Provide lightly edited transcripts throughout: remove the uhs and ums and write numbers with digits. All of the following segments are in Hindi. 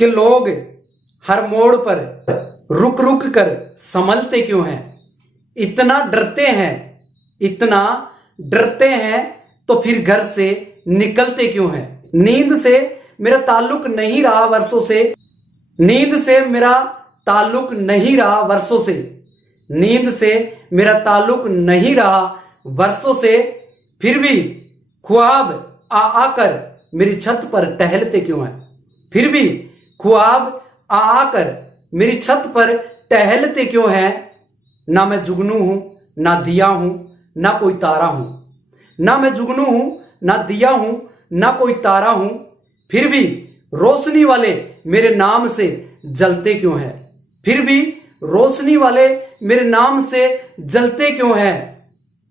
कि लोग हर मोड़ पर रुक रुक कर संभलते क्यों हैं? इतना डरते हैं तो फिर घर से निकलते क्यों हैं? नींद से मेरा ताल्लुक नहीं रहा वर्षों से, नींद से मेरा ताल्लुक नहीं रहा वर्षों से, नींद से मेरा ताल्लुक नहीं रहा वर्षों से, फिर भी ख्वाब आ आकर मेरी छत पर टहलते क्यों हैं? फिर भी ख्वाब आ आकर मेरी छत पर टहलते क्यों हैं? ना मैं जुगनू हूं, ना दिया हूं, ना कोई तारा हूं, ना मैं जुगनू हूं, ना दिया हूं, ना कोई तारा हूं, फिर भी रोशनी वाले मेरे नाम से जलते क्यों हैं? फिर भी रोशनी वाले मेरे नाम से जलते क्यों हैं?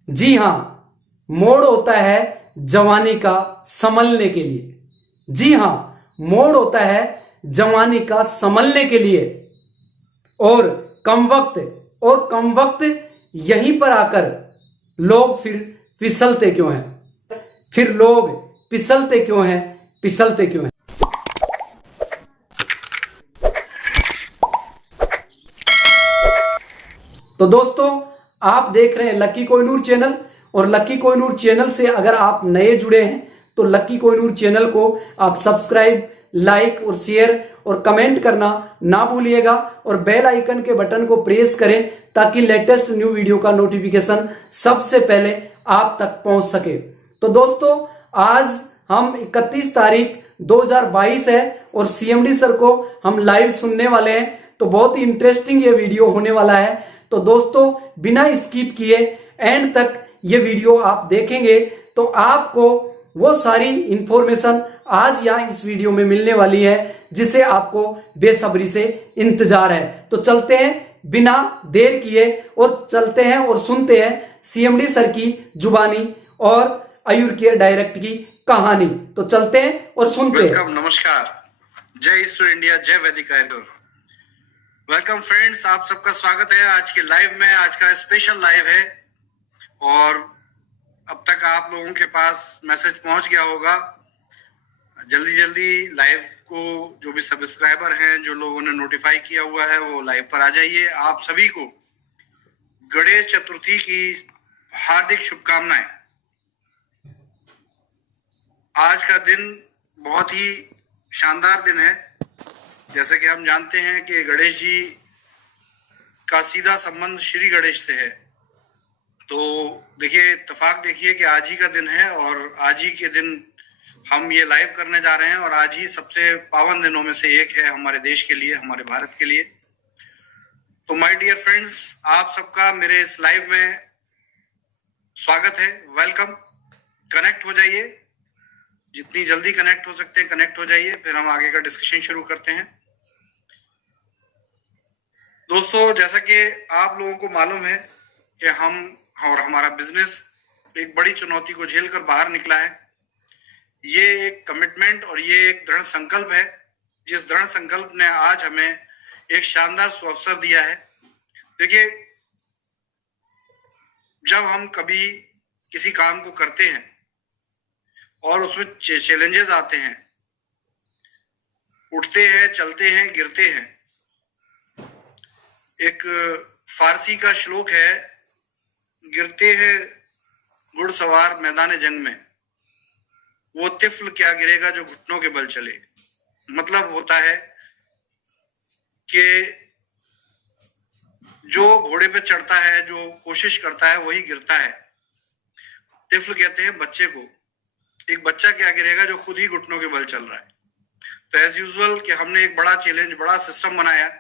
जी हां, मोड़ होता है जवानी का संभलने के लिए। जी हां, मोड़ होता है जवानी का संभलने के लिए। और कम वक्त यहीं पर आकर लोग फिर फिसलते क्यों हैं? फिर लोग फिसलते क्यों हैं? फिसलते क्यों हैं? तो दोस्तों, आप देख रहे हैं लकी कोहिनूर चैनल, और लकी कोहिनूर चैनल से अगर आप नए जुड़े हैं तो लकी कोहिनूर चैनल को आप सब्सक्राइब, लाइक और शेयर और कमेंट करना ना भूलिएगा, और बेल आइकन के बटन को प्रेस करें ताकि लेटेस्ट न्यू वीडियो का नोटिफिकेशन सबसे पहले आप तक पहुंच सके। तो दोस्तों, आज हम 31 तारीख 2022 है और सीएमडी सर को हम लाइव सुनने वाले हैं। तो बहुत ही इंटरेस्टिंग ये वीडियो होने वाला है। तो दोस्तों, बिना स्किप किए एंड तक ये वीडियो आप देखेंगे तो आपको वो सारी इंफॉर्मेशन आज यहाँ इस वीडियो में मिलने वाली है जिसे आपको बेसब्री से इंतजार है। तो चलते हैं बिना देर किए और चलते हैं और सुनते हैं सीएमडी सर की जुबानी और आयुर केयर डायरेक्ट की कहानी। तो चलते हैं और सुनते हैं। वेलकम, नमस्कार, जय ईस्ट इंडिया, जय वैदिक आयुर्वेद। वेलकम फ्रेंड्स, आप सबका स्वागत है आज के लाइव में। आज का स्पेशल लाइव है और अब तक आप लोगों के पास मैसेज पहुंच गया होगा। जल्दी जल्दी लाइव को जो भी सब्सक्राइबर हैं, जो लोगों ने नोटिफाई किया हुआ है, वो लाइव पर आ जाइए। आप सभी को गणेश चतुर्थी की हार्दिक शुभकामनाएं। आज का दिन बहुत ही शानदार दिन है। जैसे कि हम जानते हैं कि गणेश जी का सीधा संबंध श्री गणेश से है। तो देखिए, इत्तेफाक देखिए कि आज ही का दिन है और आज ही के दिन हम ये लाइव करने जा रहे हैं, और आज ही सबसे पावन दिनों में से एक है हमारे देश के लिए, हमारे भारत के लिए। तो माय डियर फ्रेंड्स, आप सबका मेरे इस लाइव में स्वागत है, वेलकम। कनेक्ट हो जाइए, जितनी जल्दी कनेक्ट हो सकते हैं कनेक्ट हो जाइए, फिर हम आगे का डिस्कशन शुरू करते हैं। दोस्तों, जैसा कि आप लोगों को मालूम है कि हम और हमारा बिजनेस एक बड़ी चुनौती को झेलकर बाहर निकला है। ये एक कमिटमेंट और ये एक दृढ़ संकल्प है, जिस दृढ़ संकल्प ने आज हमें एक शानदार सुअवसर दिया है। देखिए, जब हम कभी किसी काम को करते हैं और उसमें चैलेंजेस आते हैं, उठते हैं, चलते हैं, गिरते हैं। एक फारसी का श्लोक है, गिरते हैं घुड़सवार मैदान जंग में, वो तिफल क्या गिरेगा जो घुटनों के बल चले। मतलब होता है कि जो घोड़े पे चढ़ता है, जो कोशिश करता है, वही गिरता है। तिफल कहते हैं बच्चे को। एक बच्चा क्या गिरेगा जो खुद ही घुटनों के बल चल रहा है। तो एज यूजुअल कि हमने एक बड़ा चैलेंज, बड़ा सिस्टम बनाया,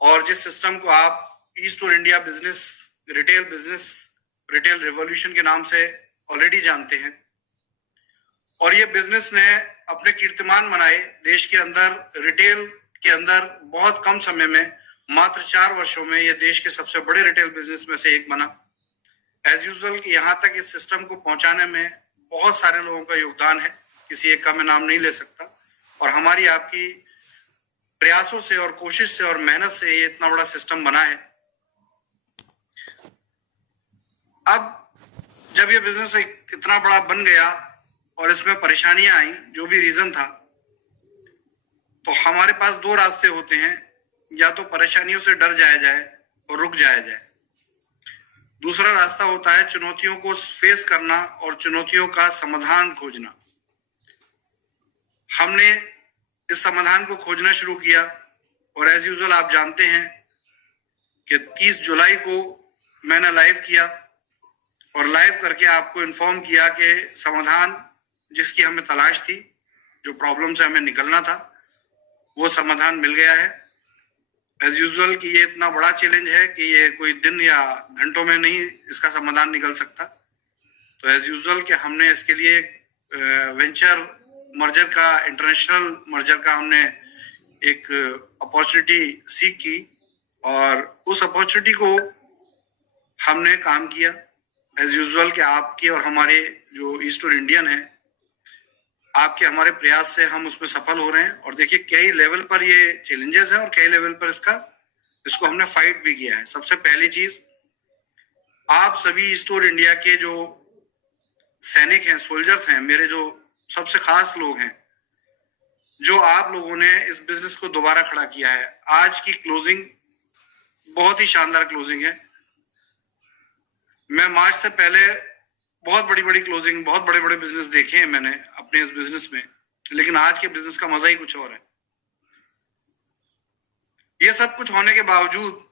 और जिस सिस्टम को आप ईस्ट और इंडिया बिजनेस रिटेल रेवोल्यूशन के नाम से ऑलरेडी जानते हैं। और ये बिजनेस ने अपने कीर्तिमान बनाए देश के अंदर। रिटेल के अंदर बहुत कम समय में, मात्र 4 वर्षों में, ये देश के सबसे बड़े रिटेल बिजनेस में से एक बना। एज यूजुअल कि यहाँ तक इस सिस्टम को पहुंचाने में बहुत सारे लोगों का योगदान है, किसी एक का मैं नाम नहीं ले सकता। और हमारी आपकी प्रयासों से और कोशिश से और मेहनत से ये इतना बड़ा सिस्टम बना है। अब जब ये बिजनेस इतना बड़ा बन गया और इसमें परेशानियां आई, जो भी रीजन था, तो हमारे पास दो रास्ते होते हैं, या तो परेशानियों से डर जाया जाए और रुक जाया जाए। दूसरा रास्ता होता है चुनौतियों को फेस करना और चुनौतियों का समाधान खोजना। हमने इस समाधान को खोजना शुरू किया और एज यूजुअल आप जानते हैं कि 30 जुलाई को मैंने लाइव किया और लाइव करके आपको इन्फॉर्म किया कि समाधान जिसकी हमें तलाश थी, जो प्रॉब्लम से हमें निकलना था, वो समाधान मिल गया है। एज यूजुअल कि ये इतना बड़ा चैलेंज है कि ये कोई दिन या घंटों में नहीं इसका समाधान निकल सकता। तो एज यूजुअल कि हमने इसके लिए वेंचर मर्जर का, इंटरनेशनल मर्जर का हमने एक अपॉर्चुनिटी सीख की और उस अपॉर्चुनिटी को हमने काम किया। एज यूजुअल कि आपके और हमारे जो ईस्ट इंडियन है, आपके हमारे प्रयास से हम उसमें सफल हो रहे हैं। और देखिए कई लेवल पर ये चैलेंजेस हैं और कई लेवल पर इसको हमने फाइट भी किया है। सबसे पहली चीज, आप सभी ईस्ट इंडिया के जो सैनिक हैं, सोल्जर्स हैं, मेरे जो सबसे खास लोग हैं, जो आप लोगों ने इस बिजनेस को दोबारा खड़ा किया है। आज की क्लोजिंग बहुत ही शानदार क्लोजिंग है। मैं मार्च से पहले बहुत बड़ी बड़ी क्लोजिंग, बहुत बड़े बड़े बिजनेस देखे हैं मैंने अपने इस बिजनेस में, लेकिन आज के बिजनेस का मजा ही कुछ और है। ये सब कुछ होने के बावजूद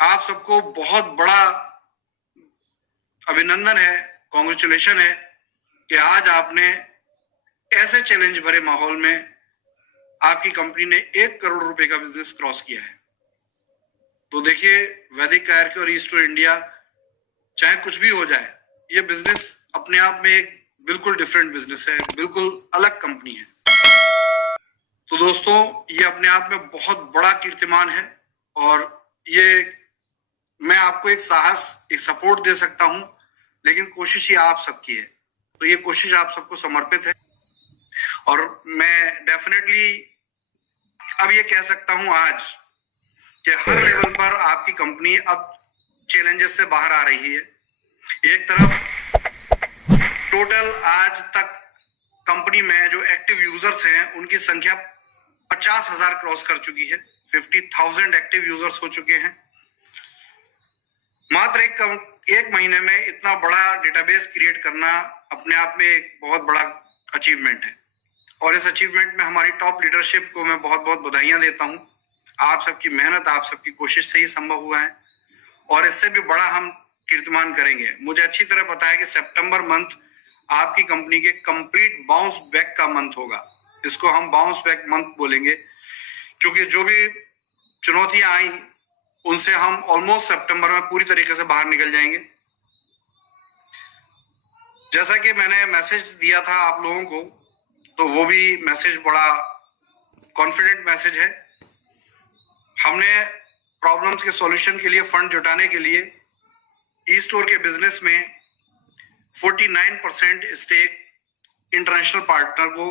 आप सबको बहुत बड़ा अभिनंदन है, कॉन्ग्रेचुलेशन है कि आज आपने ऐसे चैलेंज भरे माहौल में आपकी कंपनी ने 1 करोड़ रुपए का बिजनेस क्रॉस किया है। तो देखिए वैदिक कायर के और ईस्ट इंडिया, चाहे कुछ भी हो जाए, ये बिजनेस अपने आप में एक बिल्कुल डिफरेंट बिजनेस है, बिल्कुल अलग कंपनी है। तो दोस्तों ये अपने आप में बहुत बड़ा कीर्तिमान है और ये मैं आपको एक साहस, एक सपोर्ट दे सकता हूं, लेकिन कोशिश ही आप सबकी है। तो ये कोशिश आप सबको समर्पित है और मैं डेफिनेटली अब ये कह सकता हूं आज कि हर लेवल पर आपकी कंपनी अब चैलेंजेस से बाहर आ रही है। एक तरफ टोटल आज तक कंपनी में जो एक्टिव यूजर्स हैं उनकी संख्या 50,000 क्रॉस कर चुकी है। 50,000 एक्टिव यूजर्स हो चुके हैं। मात्र एक महीने में इतना बड़ा डेटाबेस क्रिएट करना अपने आप में एक बहुत बड़ा अचीवमेंट है और इस अचीवमेंट में हमारी टॉप लीडरशिप को मैं बहुत बहुत बधाइयां देता हूं। आप सबकी मेहनत, आप सबकी कोशिश से ही संभव हुआ है और इससे भी बड़ा हम कीर्तिमान करेंगे। मुझे अच्छी तरह पता है कि सितंबर मंथ आपकी कंपनी के कंप्लीट बाउंस बैक का मंथ होगा। इसको हम बाउंस बैक मंथ बोलेंगे क्योंकि जो भी चुनौतियां आई उनसे हम ऑलमोस्ट सितंबर में पूरी तरीके से बाहर निकल जाएंगे। जैसा कि मैंने मैसेज दिया था आप लोगों को, तो वो भी मैसेज बड़ा कॉन्फिडेंट मैसेज है। हमने प्रॉब्लम्स के सॉल्यूशन के लिए फंड जुटाने के लिए ई स्टोर के बिजनेस में 49% स्टेक इंटरनेशनल पार्टनर को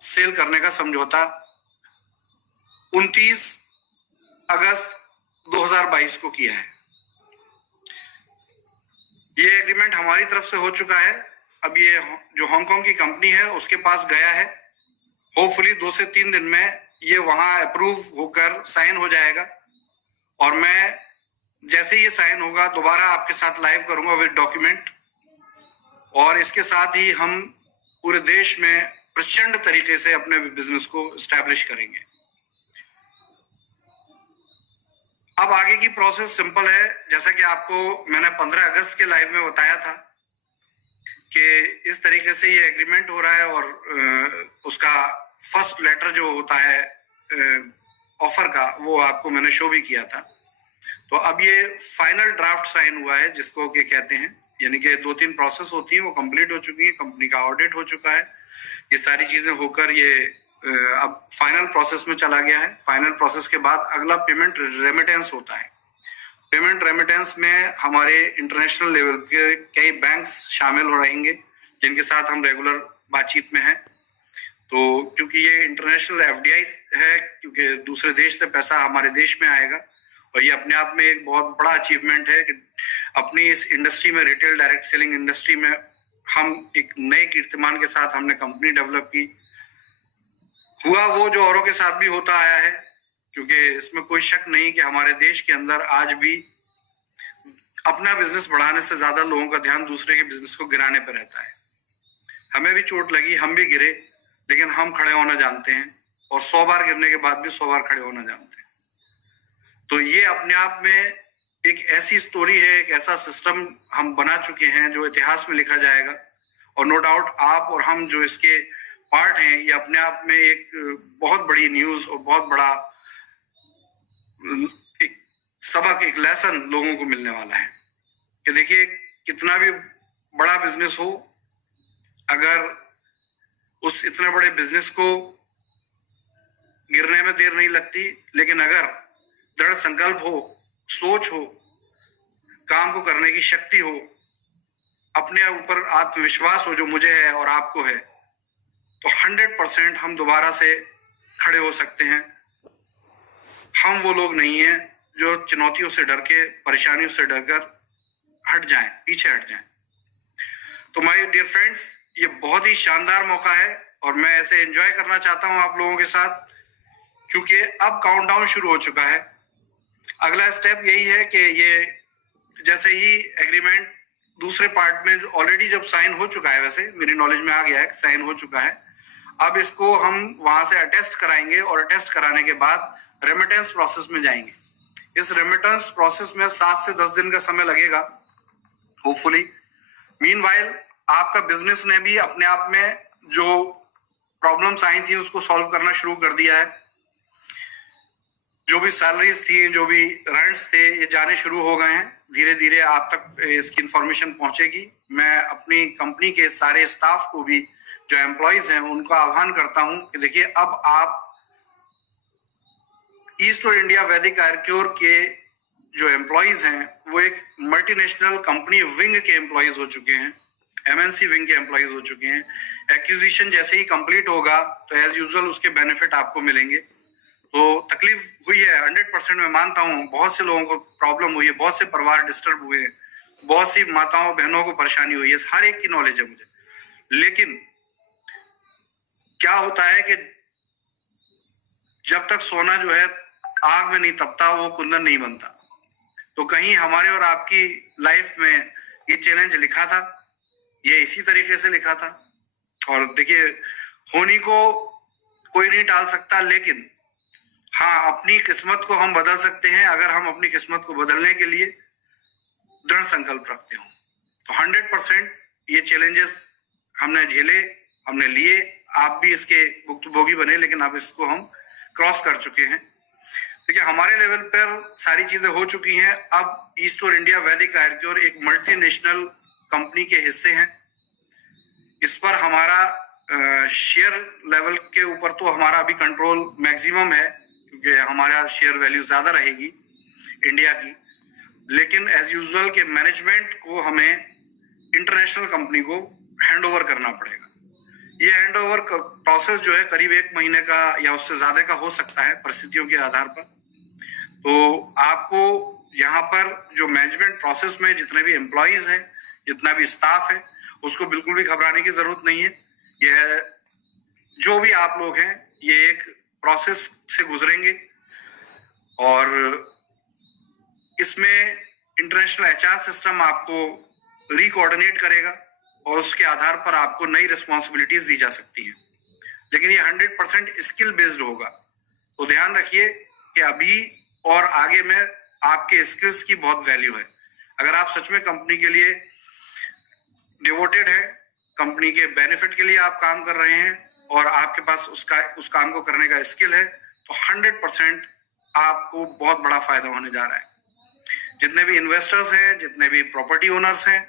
सेल करने का समझौता 29 अगस्त 2022 को किया है। ये एग्रीमेंट हमारी तरफ से हो चुका है। अब ये जो हांगकांग की कंपनी है उसके पास गया है। होपफुली 2 से 3 दिन में ये वहां अप्रूव होकर साइन हो जाएगा और मैं जैसे ये साइन होगा दोबारा आपके साथ लाइव करूंगा विद डॉक्यूमेंट। और इसके साथ ही हम पूरे देश में प्रचंड तरीके से अपने बिजनेस को एस्टैब्लिश करेंगे। अब आगे की प्रोसेस सिंपल है। जैसा कि आपको मैंने 15 अगस्त के लाइव में बताया था कि इस तरीके से ये एग्रीमेंट हो रहा है और उसका फर्स्ट लेटर जो होता है ऑफर का, वो आपको मैंने शो भी किया था। तो अब ये फाइनल ड्राफ्ट साइन हुआ है, जिसको क्या कहते हैं, यानी कि 2-3 प्रोसेस होती हैं वो कंप्लीट हो चुकी है। कंपनी का ऑडिट हो चुका है। ये सारी चीजें होकर ये अब फाइनल प्रोसेस में चला गया है। फाइनल प्रोसेस के बाद अगला पेमेंट रेमिटेंस होता है। पेमेंट रेमिटेंस में हमारे इंटरनेशनल लेवल के कई बैंक्स शामिल हो रहेंगे जिनके साथ हम रेगुलर बातचीत में हैं। तो क्योंकि ये इंटरनेशनल एफडीआई है, क्योंकि दूसरे देश से पैसा हमारे देश में आएगा और ये अपने आप में एक बहुत बड़ा अचीवमेंट है कि अपनी इस इंडस्ट्री में, रिटेल डायरेक्ट सेलिंग इंडस्ट्री में हम एक नए कीर्तिमान के साथ हमने कंपनी डेवलप की। हुआ वो जो औरों के साथ भी होता आया है, क्योंकि इसमें कोई शक नहीं कि हमारे देश के अंदर आज भी अपना बिजनेस बढ़ाने से ज्यादा लोगों का ध्यान दूसरे के बिजनेस को गिराने पर रहता है। हमें भी चोट लगी, हम भी गिरे, लेकिन हम खड़े होना जानते हैं और 100 बार गिरने के बाद भी 100 बार खड़े होना जानते हैं। तो ये अपने आप में एक ऐसी स्टोरी है, एक ऐसा सिस्टम हम बना चुके हैं जो इतिहास में लिखा जाएगा। और नो डाउट आप और हम जो इसके पार्ट हैं, ये अपने आप में एक बहुत बड़ी न्यूज और बहुत बड़ा एक सबक, एक लेसन लोगों को मिलने वाला है कि देखिए कितना भी बड़ा बिजनेस हो, अगर उस इतने बड़े बिजनेस को गिरने में देर नहीं लगती, लेकिन अगर दृढ़ संकल्प हो, सोच हो, काम को करने की शक्ति हो, अपने ऊपर आत्मविश्वास हो जो मुझे है और आपको है, तो 100% हम दोबारा से खड़े हो सकते हैं। हम वो लोग नहीं हैं जो चुनौतियों से डर के, परेशानियों से डरकर हट जाएं, पीछे हट जाएं। तो माय डियर फ्रेंड्स, ये बहुत ही शानदार मौका है और मैं ऐसे एंजॉय करना चाहता हूं आप लोगों के साथ, क्योंकि अब काउंटडाउन शुरू हो चुका है। अगला स्टेप यही है कि ये जैसे ही एग्रीमेंट दूसरे पार्ट में ऑलरेडी जब साइन हो चुका है, वैसे मेरी नॉलेज में आ गया है, साइन हो चुका है, अब इसको हम वहां से अटेस्ट कराएंगे और अटेस्ट कराने के बाद रेमिटेंस प्रोसेस में जाएंगे। इस रेमिटेंस प्रोसेस में 7 से 10 दिन का समय लगेगा होपफुली। मीनवाइल आपका बिजनेस ने भी अपने आप में जो प्रॉब्लम्स आई थी उसको सॉल्व करना शुरू कर दिया है। जो भी सैलरीज थी, जो भी रेंट्स थे, ये जाने शुरू हो गए हैं। धीरे धीरे आप तक इसकी इंफॉर्मेशन पहुंचेगी। मैं अपनी कंपनी के सारे स्टाफ को भी, जो एम्प्लॉयज हैं, उनको आह्वान करता हूं कि देखिए अब आप ईस्ट और इंडिया वैदिक आर्क्योर के जो एम्प्लॉयज हैं वो एक मल्टीनेशनल कंपनी विंग के एम्प्लॉयज हो चुके हैं, एमएनसी विंग के एम्प्लॉयज हो चुके हैं। एक्विजिशन जैसे ही कंप्लीट होगा तो एज यूजुअल उसके बेनिफिट आपको मिलेंगे। तो तकलीफ हुई है 100%, मैं मानता हूँ, बहुत से लोगों को प्रॉब्लम हुई है, बहुत से परिवार डिस्टर्ब हुए हैं, बहुत सी माताओं बहनों को परेशानी हुई है, हर एक की नॉलेज है मुझे। लेकिन क्या होता है कि जब तक सोना जो है आग में नहीं तपता, वो कुंदन नहीं बनता। तो कहीं हमारे और आपकी लाइफ में ये चैलेंज लिखा था, ये इसी तरीके से लिखा था। और देखिए होनी को कोई नहीं टाल सकता, लेकिन हाँ, अपनी किस्मत को हम बदल सकते हैं अगर हम अपनी किस्मत को बदलने के लिए दृढ़ संकल्प रखते हो। तो 100% ये चैलेंजेस हमने झेले, हमने लिए, आप भी इसके भुक्तभोगी बने, लेकिन अब इसको हम क्रॉस कर चुके हैं। देखिए हमारे लेवल पर सारी चीजें हो चुकी हैं। अब ईस्ट और इंडिया वैदिक आर्क्योर एक मल्टीनेशनल कंपनी के हिस्से हैं। इस पर हमारा शेयर लेवल के ऊपर तो हमारा अभी कंट्रोल मैक्सिमम है, क्योंकि हमारा शेयर वैल्यू ज्यादा रहेगी इंडिया की। लेकिन एज यूजुअल के मैनेजमेंट को हमें इंटरनेशनल कंपनी को हैंडओवर करना पड़ेगा। ये हैंडओवर प्रोसेस जो है करीब 1 महीने का या उससे ज्यादा का हो सकता है परिस्थितियों के आधार पर। तो आपको यहाँ पर जो मैनेजमेंट प्रोसेस में जितने भी एम्प्लॉयज हैं, जितना भी स्टाफ है, उसको बिल्कुल भी घबराने की जरूरत नहीं है। यह जो भी आप लोग हैं, ये एक प्रोसेस से गुजरेंगे और इसमें इंटरनेशनल एचआर सिस्टम आपको रिकोऑर्डिनेट करेगा और उसके आधार पर आपको नई रिस्पॉन्सिबिलिटीज दी जा सकती हैं। लेकिन ये 100% स्किल बेस्ड होगा। तो ध्यान रखिए कि अभी और आगे में आपके स्किल्स की बहुत वैल्यू है। अगर आप सच में कंपनी के लिए डिवोटेड है, कंपनी के बेनिफिट के लिए आप काम कर रहे हैं और आपके पास उस काम को करने का स्किल है, तो 100% आपको बहुत बड़ा फायदा होने जा रहा है। जितने भी इन्वेस्टर्स हैं, जितने भी प्रॉपर्टी ओनर्स हैं,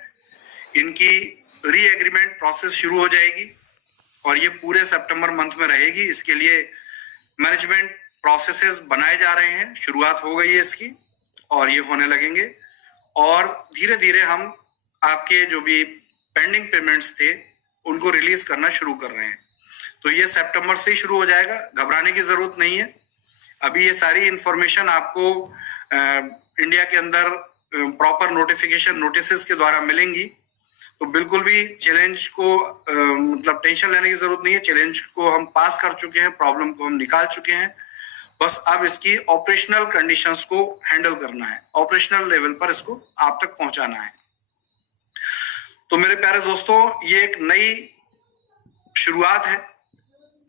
इनकी री एग्रीमेंट प्रोसेस शुरू हो जाएगी और ये पूरे सितंबर मंथ में रहेगी। इसके लिए मैनेजमेंट प्रोसेसेस बनाए जा रहे हैं, शुरुआत हो गई है इसकी और ये होने लगेंगे। और धीरे धीरे हम आपके जो भी पेंडिंग पेमेंट्स थे उनको रिलीज करना शुरू कर रहे हैं। तो ये सितंबर से ही शुरू हो जाएगा, घबराने की जरूरत नहीं है। अभी ये सारी इंफॉर्मेशन आपको इंडिया के अंदर प्रॉपर नोटिफिकेशन नोटिसेस के द्वारा मिलेंगी तो बिल्कुल भी चैलेंज को मतलब टेंशन लेने की जरूरत नहीं है। चैलेंज को हम पास कर चुके हैं, प्रॉब्लम को हम निकाल चुके हैं। बस अब इसकी ऑपरेशनल कंडीशंस को हैंडल करना है, ऑपरेशनल लेवल पर इसको आप तक पहुंचाना है। तो मेरे प्यारे दोस्तों, ये एक नई शुरुआत है,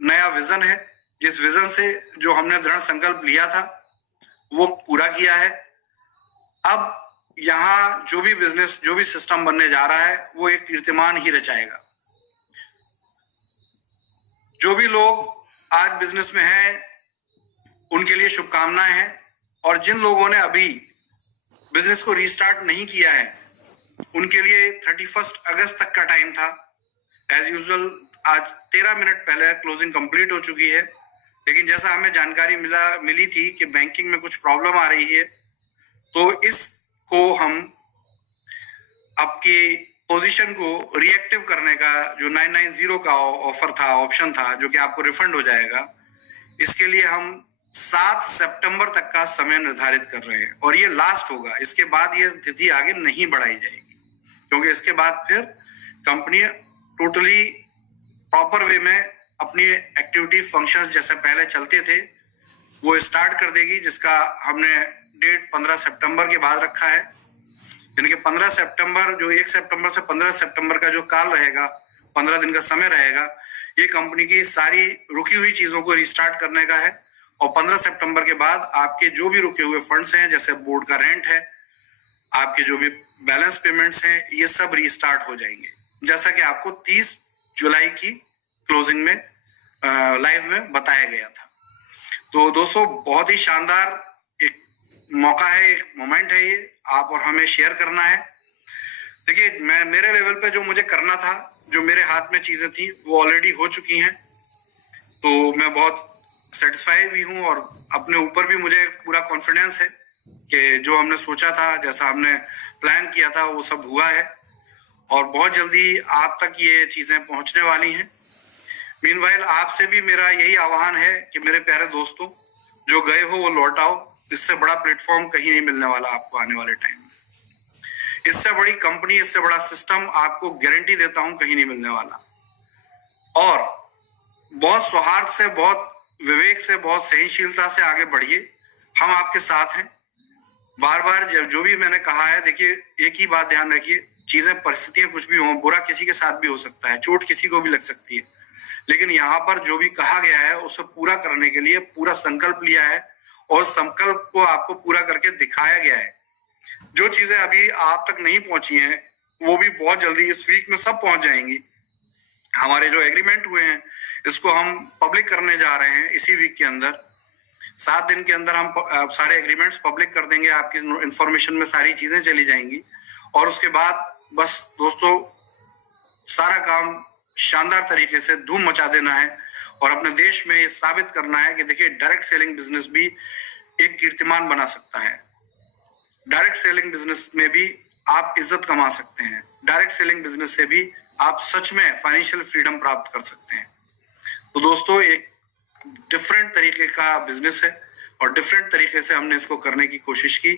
नया विजन है। जिस विजन से जो हमने दृढ़ संकल्प लिया था वो पूरा किया है। अब यहाँ जो भी बिजनेस, जो भी सिस्टम बनने जा रहा है वो एक कीर्तिमान ही रचाएगा। जो भी लोग आज बिजनेस में हैं उनके लिए शुभकामनाएं हैं, और जिन लोगों ने अभी बिजनेस को रीस्टार्ट नहीं किया है उनके लिए 31 अगस्त तक का टाइम था। एज यूजुअल आज 13 मिनट पहले क्लोजिंग कंप्लीट हो चुकी है, लेकिन जैसा हमें जानकारी मिली थी कि बैंकिंग में कुछ प्रॉब्लम आ रही है, तो इसको हम आपकी पोजीशन को रिएक्टिव करने का जो 990 का ऑफर था, ऑप्शन था, जो कि आपको रिफंड हो जाएगा, इसके लिए हम 7 सितंबर तक का समय निर्धारित कर रहे हैं और ये लास्ट होगा। इसके बाद ये तिथि आगे नहीं बढ़ाई जाएगी, क्योंकि इसके बाद फिर कंपनी टोटली प्रॉपर वे में अपनी एक्टिविटी फंक्शंस जैसे पहले चलते थे वो स्टार्ट कर देगी, जिसका हमने डेट 15 सितंबर के बाद रखा है। यानी कि 15 सितंबर, जो 1 सितंबर से 15 सितंबर का जो काल रहेगा, 15 दिन का समय रहेगा, ये कंपनी की सारी रुकी हुई चीजों को रिस्टार्ट करने का है। और 15 सितंबर के बाद आपके जो भी रुके हुए फंड्स हैं, जैसे बोर्ड का रेंट है, आपके जो भी बैलेंस पेमेंट्स हैं, ये सब रीस्टार्ट हो जाएंगे, जैसा कि आपको 30 जुलाई की क्लोजिंग में लाइव में बताया गया था। तो दोस्तों, बहुत ही शानदार एक मौका है, एक मोमेंट है ये, आप और हमें शेयर करना है। देखिए, मैं मेरे लेवल पे जो मुझे करना था, जो मेरे हाथ में चीजें थी, वो ऑलरेडी हो चुकी हैं। तो मैं बहुत सेटिस्फाई भी हूँ और अपने ऊपर भी मुझे पूरा कॉन्फिडेंस है कि जो हमने सोचा था, जैसा हमने प्लान किया था, वो सब हुआ है और बहुत जल्दी आप तक ये चीजें पहुंचने वाली हैं। मीनवाइल आपसे भी मेरा यही आह्वान है कि मेरे प्यारे दोस्तों, जो गए हो वो लौट आओ। इससे बड़ा प्लेटफॉर्म कहीं नहीं मिलने वाला आपको आने वाले टाइम में। इससे बड़ी कंपनी, इससे बड़ा सिस्टम आपको गारंटी देता हूं कहीं नहीं मिलने वाला। और बहुत सौहार्द से, बहुत विवेक से, बहुत सहनशीलता से आगे बढ़िए। हम आपके साथ हैं। बार बार जब जो भी मैंने कहा है, देखिए, एक ही बात ध्यान रखिए, चीजें, परिस्थितियां कुछ भी हो, बुरा किसी के साथ भी हो सकता है, चोट किसी को भी लग सकती है, लेकिन यहाँ पर जो भी कहा गया है उसे पूरा करने के लिए पूरा संकल्प लिया है और संकल्प को आपको पूरा करके दिखाया गया है। जो चीजें अभी आप तक नहीं पहुंची हैं वो भी बहुत जल्दी इस वीक में सब पहुंच जाएंगी। हमारे जो एग्रीमेंट हुए हैं इसको हम पब्लिक करने जा रहे हैं इसी वीक के अंदर। 7 दिन के अंदर हम सारे एग्रीमेंट्स पब्लिक कर देंगे, आपकी इंफॉर्मेशन में सारी चीजें चली जाएंगी। और उसके बाद बस दोस्तों, सारा काम शानदार तरीके से धूम मचा देना है और अपने देश में ये साबित करना है कि देखिए, डायरेक्ट सेलिंग बिजनेस भी एक कीर्तिमान बना सकता है। डायरेक्ट सेलिंग बिजनेस में भी आप इज्जत कमा सकते हैं। डायरेक्ट सेलिंग बिजनेस से भी आप सच में फाइनेंशियल फ्रीडम प्राप्त कर सकते हैं। तो दोस्तों, एक डिफरेंट तरीके का बिजनेस है और डिफरेंट तरीके से हमने इसको करने की कोशिश की।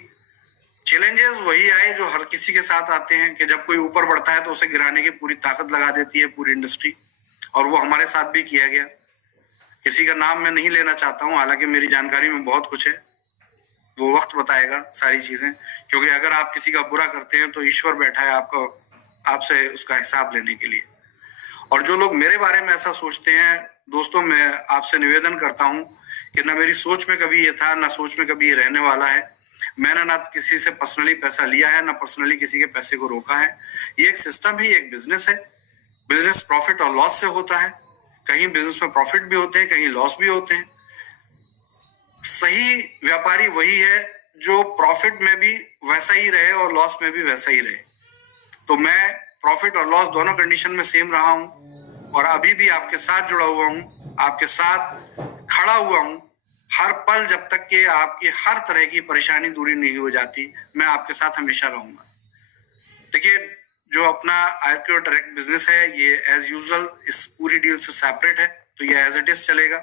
चैलेंजेस वही आए जो हर किसी के साथ आते हैं कि जब कोई ऊपर बढ़ता है तो उसे गिराने की पूरी ताकत लगा देती है पूरी इंडस्ट्री, और वो हमारे साथ भी किया गया। किसी का नाम मैं नहीं लेना चाहता हूं, हालांकि मेरी जानकारी में बहुत कुछ है, वो वक्त बताएगा सारी चीजें। क्योंकि अगर आप किसी का बुरा करते हैं तो ईश्वर बैठा है आपसे उसका हिसाब लेने के लिए। और जो लोग मेरे बारे में ऐसा सोचते हैं, दोस्तों, मैं आपसे निवेदन करता हूं कि ना मेरी सोच में कभी ये था, ना सोच में कभी ये रहने वाला है। मैंने ना किसी से पर्सनली पैसा लिया है, ना पर्सनली किसी के पैसे को रोका है। ये एक सिस्टम ही, एक बिजनेस है। बिजनेस प्रॉफिट और लॉस से होता है। कहीं बिजनेस में प्रॉफिट भी होते हैं, कहीं लॉस भी होते हैं। सही व्यापारी वही है जो प्रॉफिट में भी वैसा ही रहे और लॉस में भी वैसा ही रहे। तो मैं प्रॉफिट और लॉस दोनों कंडीशन में सेम रहा हूं और अभी भी आपके साथ जुड़ा हुआ हूं, आपके साथ खड़ा हुआ हूं हर पल। जब तक कि आपकी हर तरह की परेशानी दूरी नहीं हो जाती, मैं आपके साथ हमेशा रहूंगा। देखिए, जो अपना आईक्यू डायरेक्ट बिजनेस है, ये एज यूजुअल इस पूरी डील से सेपरेट है, तो ये एज इट इज चलेगा।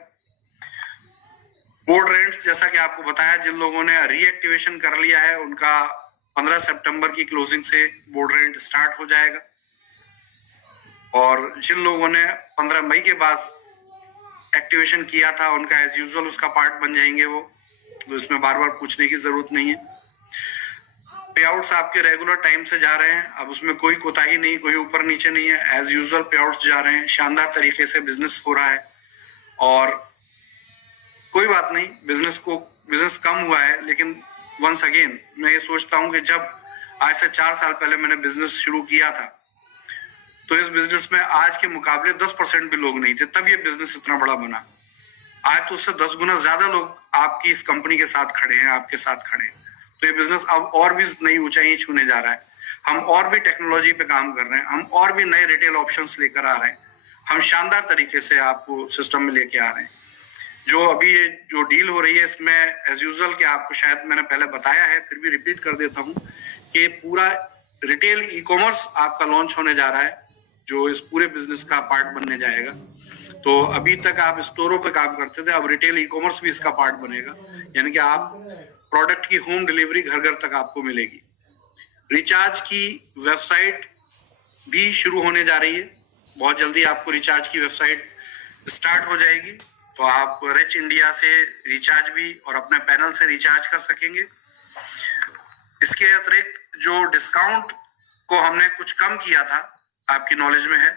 बोर्ड रेंट्स, जैसा कि आपको बताया, जिन लोगों ने रीएक्टिवेशन कर लिया है उनका 15 सितंबर की क्लोजिंग से बोर्ड रेंट स्टार्ट हो जाएगा। और जिन लोगों ने 15 मई के बाद एक्टिवेशन किया था उनका एज यूजुअल उसका पार्ट बन जाएंगे वो, तो इसमें बार बार पूछने की जरूरत नहीं है। पे आउट्स आपके रेगुलर टाइम से जा रहे हैं, अब उसमें कोई कोताही नहीं, कोई ऊपर नीचे नहीं है, एज यूजुअल पे आउट्स जा रहे हैं, शानदार तरीके से बिजनेस हो रहा है। और कोई बात नहीं, बिजनेस कम हुआ है, लेकिन वंस अगेन मैं ये सोचता हूं कि जब आज से 4 साल पहले मैंने बिजनेस शुरू किया था तो इस बिजनेस में आज के मुकाबले 10% भी लोग नहीं थे, तब ये बिजनेस इतना बड़ा बना। आज तो उससे 10 गुना ज्यादा लोग आपकी इस कंपनी के साथ खड़े हैं, आपके साथ खड़े हैं। तो ये बिजनेस अब और भी नई ऊंचाई छूने जा रहा है। हम और भी टेक्नोलॉजी पे काम कर रहे हैं, हम और भी नए रिटेल ऑप्शंस लेकर आ रहे हैं, हम शानदार तरीके से आपको सिस्टम में लेके आ रहे हैं। जो अभी ये जो डील हो रही है इसमें एज यूजुअल कि आपको शायद मैंने पहले बताया है, फिर भी रिपीट कर देता हूँ कि पूरा रिटेल ई कॉमर्स आपका लॉन्च होने जा रहा है, जो इस पूरे बिजनेस का पार्ट बनने जाएगा। तो अभी तक आप स्टोरों पे काम करते थे, अब रिटेल ई कॉमर्स भी इसका पार्ट बनेगा, यानी कि आप प्रोडक्ट की होम डिलीवरी घर घर तक आपको मिलेगी। रिचार्ज की वेबसाइट भी शुरू होने जा रही है, बहुत जल्दी आपको रिचार्ज की वेबसाइट स्टार्ट हो जाएगी, तो आप रिच इंडिया से रिचार्ज भी और अपने पैनल से रिचार्ज कर सकेंगे। इसके अतिरिक्त जो डिस्काउंट को हमने कुछ कम किया था, आपकी नॉलेज में है,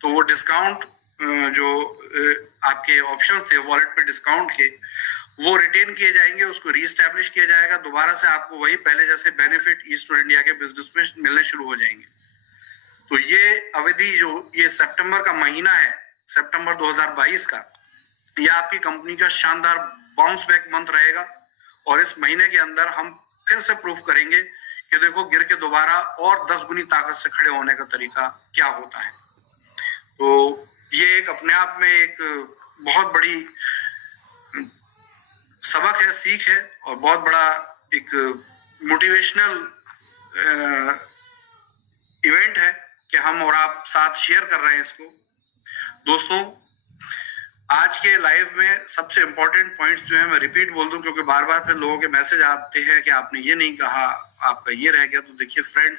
तो वो डिस्काउंट जो आपके ऑप्शन थे वॉलेट पे डिस्काउंट के, वो रिटेन किए जाएंगे, उसको रीस्टैब्लिश किया जाएगा, दोबारा से आपको वही पहले जैसे बेनिफिट ईस्ट और इंडिया के बिजनेस में मिलने शुरू हो जाएंगे। तो ये अवधि जो ये सितंबर का महीना है, सितंबर 2022 का, ये आपकी कंपनी का शानदार बाउंस बैक मंथ रहेगा। और इस महीने के अंदर हम फिर से प्रूफ करेंगे कि देखो गिर के दोबारा और 10 गुनी ताकत से खड़े होने का तरीका क्या होता है। तो ये एक अपने आप में एक बहुत बड़ी सबक है, सीख है, और बहुत बड़ा एक मोटिवेशनल इवेंट है कि हम और आप साथ शेयर कर रहे हैं इसको। दोस्तों, आज के लाइव में सबसे इंपॉर्टेंट पॉइंट्स जो है मैं रिपीट बोल दूं, क्योंकि बार बार फिर लोगों के मैसेज आते हैं कि आपने ये नहीं कहा, आपका ये रह गया। तो देखिए फ्रेंड,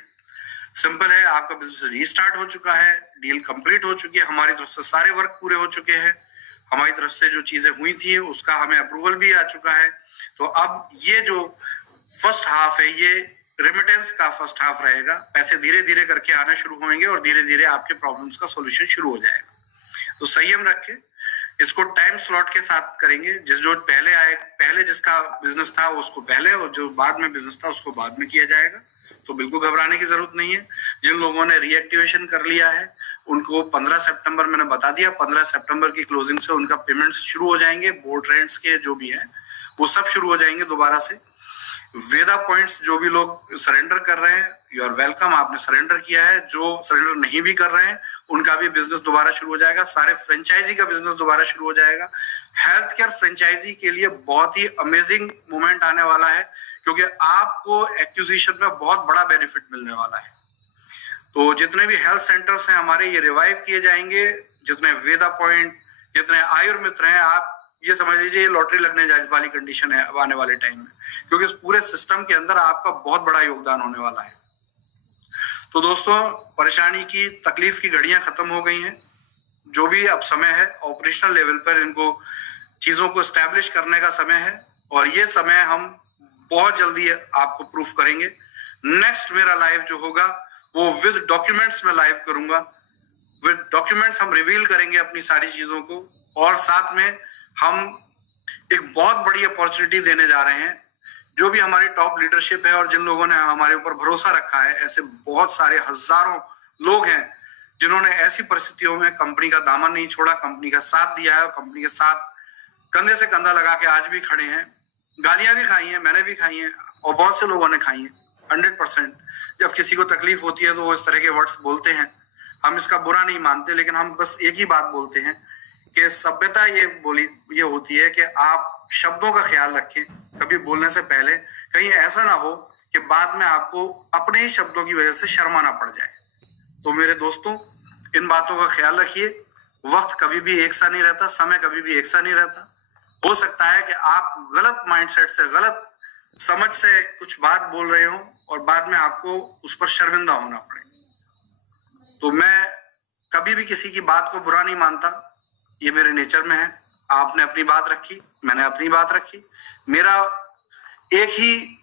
सिंपल है, आपका बिजनेस रीस्टार्ट हो चुका है, डील कंप्लीट हो चुकी है, हमारी तरफ से सारे वर्क पूरे हो चुके हैं, हमारी तरफ से जो चीजें हुई थी उसका हमें अप्रूवल भी आ चुका है। तो अब ये जो फर्स्ट हाफ है ये रेमिटेंस का फर्स्ट हाफ रहेगा, पैसे धीरे धीरे करके आना शुरू होंगे और धीरे धीरे आपके प्रॉब्लम्स का सोल्यूशन शुरू हो जाएगा। तो संयम रखें, इसको टाइम स्लॉट के साथ करेंगे। जो पहले आए, पहले जिसका बिजनेस था उसको पहले, और जो बाद में बिजनेस था उसको बाद में किया जाएगा। तो बिल्कुल घबराने की जरूरत नहीं है। जिन लोगों ने रीएक्टिवेशन कर लिया है उनको 15 सितंबर मैंने बता दिया, 15 सितंबर की क्लोजिंग से उनका पेमेंट्स शुरू हो जाएंगे, बोर्ड रेंट्स के जो भी है वो सब शुरू हो जाएंगे दोबारा से। वेदा पॉइंट्स जो भी लोग सरेंडर कर रहे हैं, यू आर वेलकम, आपने सरेंडर किया है। जो सरेंडर नहीं भी कर रहे हैं उनका भी बिजनेस दोबारा शुरू हो जाएगा। सारे फ्रेंचाइजी का बिजनेस दोबारा शुरू हो जाएगा। हेल्थ केयर फ्रेंचाइजी के लिए बहुत ही अमेजिंग मोमेंट आने वाला है, क्योंकि आपको एक्विजिशन में बहुत बड़ा बेनिफिट मिलने वाला है। तो जितने भी हेल्थ सेंटर्स हैं हमारे, ये रिवाइव किए जाएंगे। जितने वेदा पॉइंट, जितने आयुर्मित्र हैं, आप ये समझ लीजिए ये लॉटरी लगने वाली कंडीशन है अब आने वाले टाइम में, क्योंकि इस पूरे सिस्टम के अंदर आपका बहुत बड़ा योगदान होने वाला है। तो दोस्तों, परेशानी की, तकलीफ की घड़ियां खत्म हो गई हैं। जो भी अब समय है ऑपरेशनल लेवल पर इनको चीजों को एस्टैब्लिश करने का समय है, और ये समय हम बहुत जल्दी आपको प्रूफ करेंगे। नेक्स्ट मेरा लाइव जो होगा वो विद डॉक्यूमेंट्स में लाइव करूंगा। विद डॉक्यूमेंट्स हम रिवील करेंगे अपनी सारी चीजों को, और साथ में हम एक बहुत बड़ी अपॉर्चुनिटी देने जा रहे हैं। जो भी हमारी टॉप लीडरशिप है और जिन लोगों ने हमारे ऊपर भरोसा रखा है, ऐसे बहुत सारे हजारों लोग हैं जिन्होंने ऐसी परिस्थितियों में कंपनी का दामन नहीं छोड़ा, कंपनी का साथ दिया है, और कंपनी के साथ कंधे से कंधा लगा के आज भी खड़े हैं। गालियां भी खाई हैं, मैंने भी खाई हैं, और बहुत से लोगों ने खाई हैं 100%। जब किसी को तकलीफ होती है तो वो इस तरह के वर्ड्स बोलते हैं, हम इसका बुरा नहीं मानते, लेकिन हम बस एक ही बात बोलते हैं कि सभ्यता ये होती है कि आप शब्दों का ख्याल रखें कभी बोलने से पहले, कहीं ऐसा ना हो कि बाद में आपको अपने ही शब्दों की वजह से शर्माना पड़ जाए। तो मेरे दोस्तों, इन बातों का ख्याल रखिए। वक्त कभी भी एक सा नहीं रहता, समय कभी भी एक सा नहीं रहता। हो सकता है कि आप गलत माइंडसेट से, गलत समझ से कुछ बात बोल रहे हो और बाद में आपको उस पर शर्मिंदा होना पड़े। तो मैं कभी भी किसी की बात को बुरा नहीं मानता, ये मेरे नेचर में है। आपने अपनी बात रखी, मैंने अपनी बात रखी। मेरा एक ही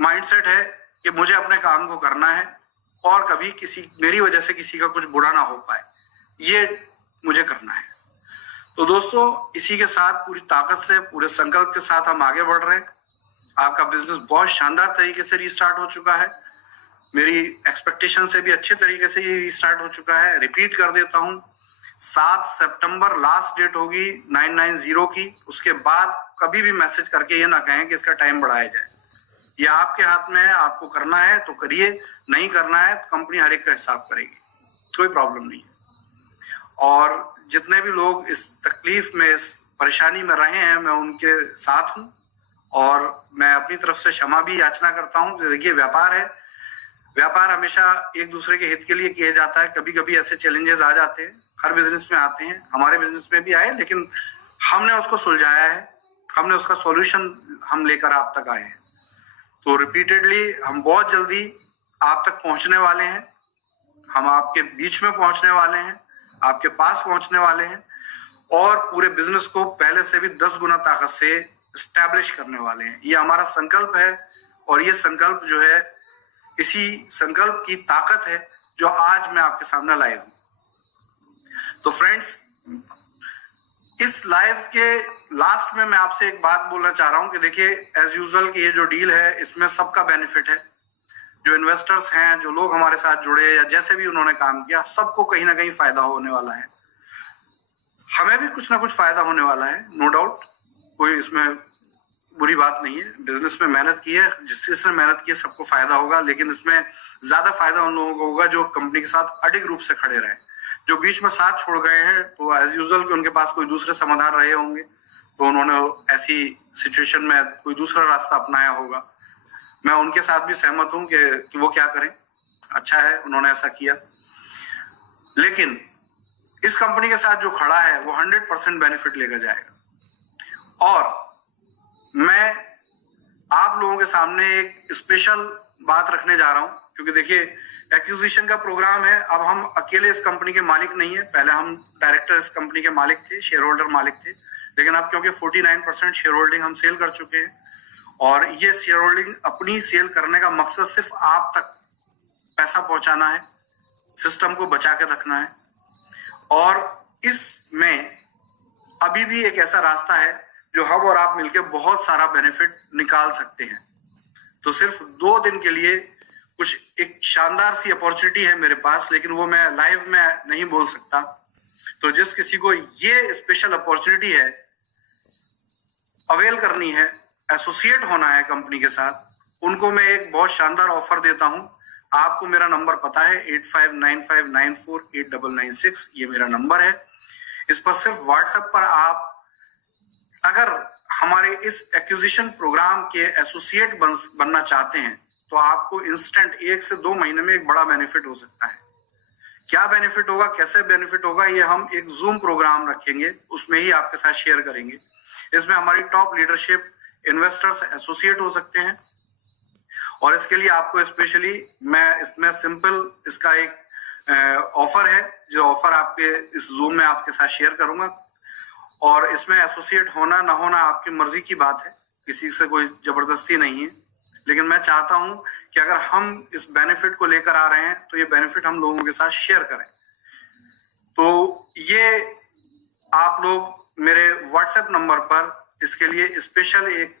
माइंडसेट है कि मुझे अपने काम को करना है और कभी मेरी वजह से किसी का कुछ बुरा ना हो पाए, ये मुझे करना है। तो दोस्तों, इसी के साथ पूरी ताकत से, पूरे संकल्प के साथ हम आगे बढ़ रहे हैं। आपका बिजनेस बहुत शानदार तरीके से रीस्टार्ट हो चुका है, मेरी एक्सपेक्टेशन से भी अच्छे तरीके से ये रीस्टार्ट हो चुका है। रिपीट कर देता हूँ, 7 सितंबर लास्ट डेट होगी 990 की। उसके बाद कभी भी मैसेज करके ये ना कहें कि इसका टाइम बढ़ाया जाए। ये आपके हाथ में है, आपको करना है तो करिए, नहीं करना है तो कंपनी हर एक का हिसाब करेगी, कोई प्रॉब्लम नहीं है। और जितने भी लोग इस तकलीफ में, इस परेशानी में रहे हैं, मैं उनके साथ हूँ और मैं अपनी तरफ से क्षमा भी याचना करता हूँ। देखिए, व्यापार है, व्यापार हमेशा एक दूसरे के हित के लिए किया जाता है। कभी कभी ऐसे चैलेंजेस आ जाते हैं, हर बिजनेस में आते हैं, हमारे बिजनेस में भी आए, लेकिन हमने उसको सुलझाया है, हमने उसका सॉल्यूशन हम लेकर आप तक आए हैं। तो रिपीटेडली हम बहुत जल्दी आप तक पहुंचने वाले हैं, हम आपके बीच में पहुंचने वाले हैं, आपके पास पहुंचने वाले हैं और पूरे बिजनेस को पहले से भी 10 गुना ताकत से एस्टैब्लिश करने वाले हैं। ये हमारा संकल्प है और ये संकल्प जो है, इसी संकल्प की ताकत है जो आज मैं आपके सामने लाइव हूं। तो फ्रेंड्स, इस लाइव के लास्ट में मैं आपसे एक बात बोलना चाह रहा हूं कि देखिए, एज यूजुअल की ये जो डील है, इसमें सबका बेनिफिट है। जो इन्वेस्टर्स हैं, जो लोग हमारे साथ जुड़े या जैसे भी उन्होंने काम किया, सबको कहीं ना कहीं फायदा होने वाला है। हमें भी कुछ ना कुछ फायदा होने वाला है, नो डाउट, कोई इसमें बुरी बात नहीं है। बिजनेस में मेहनत की है, जिसने मेहनत की है सबको फायदा होगा, लेकिन इसमें ज्यादा फायदा उन लोगों को होगा जो कंपनी के साथ अडिग रूप से खड़े रहे। जो बीच में साथ छोड़ गए हैं, तो एज यूजुअल कि उनके पास कोई दूसरे समाधान रहे होंगे, तो उन्होंने ऐसी सिचुएशन में कोई दूसरा रास्ता अपनाया होगा। मैं उनके साथ भी सहमत हूं कि वो क्या करें, अच्छा है उन्होंने ऐसा किया। लेकिन इस कंपनी के साथ जो खड़ा है वो 100% बेनिफिट लेकर जाएगा। और मैं आप लोगों के सामने एक स्पेशल बात रखने जा रहा हूं, क्योंकि देखिए, एक्विजिशन का प्रोग्राम है। अब हम अकेले इस कंपनी के मालिक नहीं है, पहले हम डायरेक्टर इस कंपनी के मालिक थे, शेयर होल्डर मालिक थे, लेकिन अब क्योंकि 49% शेयर होल्डिंग हम सेल कर चुके हैं और ये शेयर होल्डिंग अपनी सेल करने का मकसद सिर्फ आप तक पैसा पहुंचाना है, सिस्टम को बचा के रखना है। और इसमें अभी भी एक ऐसा रास्ता है जो हम और आप मिलकर बहुत सारा बेनिफिट निकाल सकते हैं। तो सिर्फ 2 दिन के लिए कुछ एक शानदार सी अपॉर्चुनिटी है मेरे पास, लेकिन वो मैं लाइव में नहीं बोल सकता। तो जिस किसी को ये स्पेशल अपॉर्चुनिटी है, अवेल करनी है, एसोसिएट होना है कंपनी के साथ, उनको मैं एक बहुत शानदार ऑफर देता हूं। आपको मेरा नंबर पता है, 8595948996, ये मेरा नंबर है। इस पर सिर्फ व्हाट्सएप पर आप अगर हमारे इस एक्विजिशन प्रोग्राम के एसोसिएट बनना चाहते हैं, तो आपको इंस्टेंट 1 से 2 महीने में एक बड़ा बेनिफिट हो सकता है। क्या बेनिफिट होगा, कैसे बेनिफिट होगा, ये हम एक जूम प्रोग्राम रखेंगे, उसमें ही आपके साथ शेयर करेंगे। इसमें हमारी टॉप लीडरशिप, इन्वेस्टर्स एसोसिएट हो सकते हैं और इसके लिए आपको स्पेशली मैं इसमें सिंपल इसका एक ऑफर है, जो ऑफर आपके इस जूम में आपके साथ शेयर करूंगा। और इसमें एसोसिएट होना ना होना आपकी मर्जी की बात है, किसी से कोई जबरदस्ती नहीं है, लेकिन मैं चाहता हूं कि अगर हम इस बेनिफिट को लेकर आ रहे हैं तो ये बेनिफिट हम लोगों के साथ शेयर करें। तो ये आप लोग मेरे व्हाट्सएप नंबर पर इसके लिए स्पेशल एक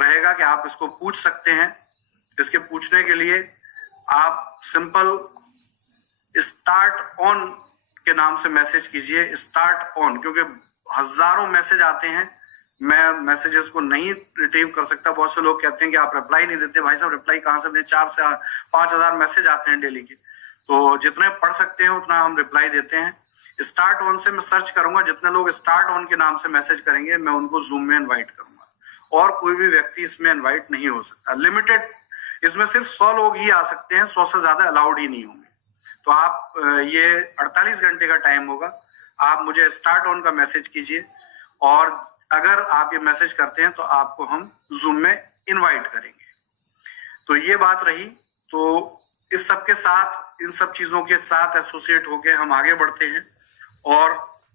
रहेगा कि आप इसको पूछ सकते हैं। इसके पूछने के लिए आप सिंपल स्टार्ट ऑन के नाम से मैसेज कीजिए, स्टार्ट ऑन, क्योंकि हजारों मैसेज आते हैं, मैं मैसेजेस को नहीं रिट्रीव कर सकता। बहुत से लोग कहते हैं कि आप रिप्लाई नहीं देते। भाई साहब, रिप्लाई कहाँ से दें, 4 से 5 हजार मैसेज आते हैं डेली के, तो जितने पढ़ सकते हैं उतना हम रिप्लाई देते हैं। स्टार्ट ऑन से मैं सर्च करूंगा, जितने लोग स्टार्ट ऑन के नाम से मैसेज करेंगे मैं उनको जूम में इन्वाइट करूंगा और कोई भी व्यक्ति इसमें इन्वाइट नहीं हो सकता। लिमिटेड, इसमें सिर्फ 100 लोग ही आ सकते हैं, 100 से ज्यादा अलाउड ही नहीं होंगे। तो आप ये 48 घंटे का टाइम होगा, आप मुझे स्टार्ट ऑन का मैसेज कीजिए और अगर आप ये मैसेज करते हैं तो आपको हम जूम में इनवाइट करेंगे। तो ये बात रही। तो इस सब के साथ, इन सब चीजों के साथ एसोसिएट होकर हम आगे बढ़ते हैं और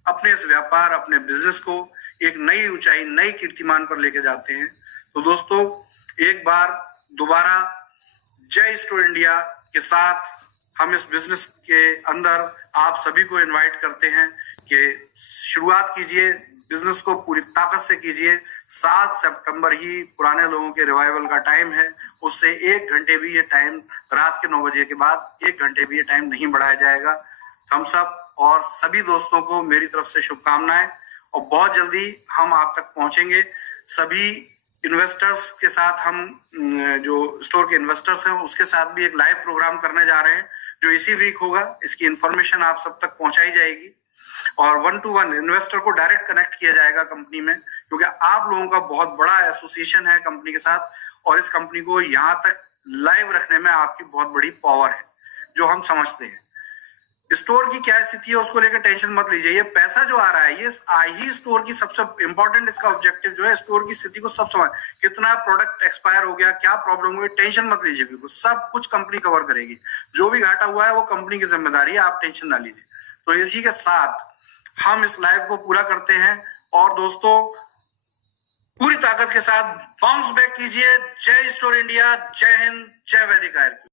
अपने इस व्यापार, अपने बिजनेस को एक नई ऊंचाई, नई कीर्तिमान पर लेके जाते हैं। तो दोस्तों, एक बार दोबारा जय स्टोर इंडिया के साथ हम इस बिजनेस के अंदर आप सभी को इनवाइट करते हैं कि शुरुआत कीजिए, बिजनेस को पूरी ताकत से कीजिए। 7 सितंबर ही पुराने लोगों के रिवाइवल का टाइम है, उससे 1 घंटे भी ये टाइम, रात के 9 बजे के बाद 1 घंटे भी ये टाइम नहीं बढ़ाया जाएगा। हम सब और सभी दोस्तों को मेरी तरफ से शुभकामनाएं, और बहुत जल्दी हम आप तक पहुंचेंगे। सभी इन्वेस्टर्स के साथ हम, जो स्टोर के इन्वेस्टर्स हैं, उसके साथ भी एक लाइव प्रोग्राम करने जा रहे हैं जो इसी वीक होगा। इसकी इंफॉर्मेशन आप सब तक पहुंचाई जाएगी और 1 to 1 इन्वेस्टर को डायरेक्ट कनेक्ट किया जाएगा कंपनी में, क्योंकि आप लोगों का बहुत बड़ा एसोसिएशन है कंपनी के साथ, और इस कंपनी को यहाँ तक लाइव रखने में आपकी बहुत बड़ी पावर है, जो हम समझते हैं। स्टोर की क्या स्थिति है उसको लेकर टेंशन मत लीजिए। ये पैसा जो आ रहा है, ये ही स्टोर की सबसे इंपॉर्टेंट, इसका ऑब्जेक्टिव जो है स्टोर की स्थिति को सब समझ, कितना प्रोडक्ट एक्सपायर हो गया, क्या प्रॉब्लम हुई, टेंशन मत लीजिए, बिल्कुल सब कुछ कंपनी कवर करेगी। जो भी घाटा हुआ है वो कंपनी की जिम्मेदारी है, आप टेंशन ना लीजिए। तो इसी के साथ हम इस लाइव को पूरा करते हैं और दोस्तों पूरी ताकत के साथ बाउंस बैक कीजिए। जय स्टोर इंडिया, जय हिंद, जय वैदिक आयुर्वेद।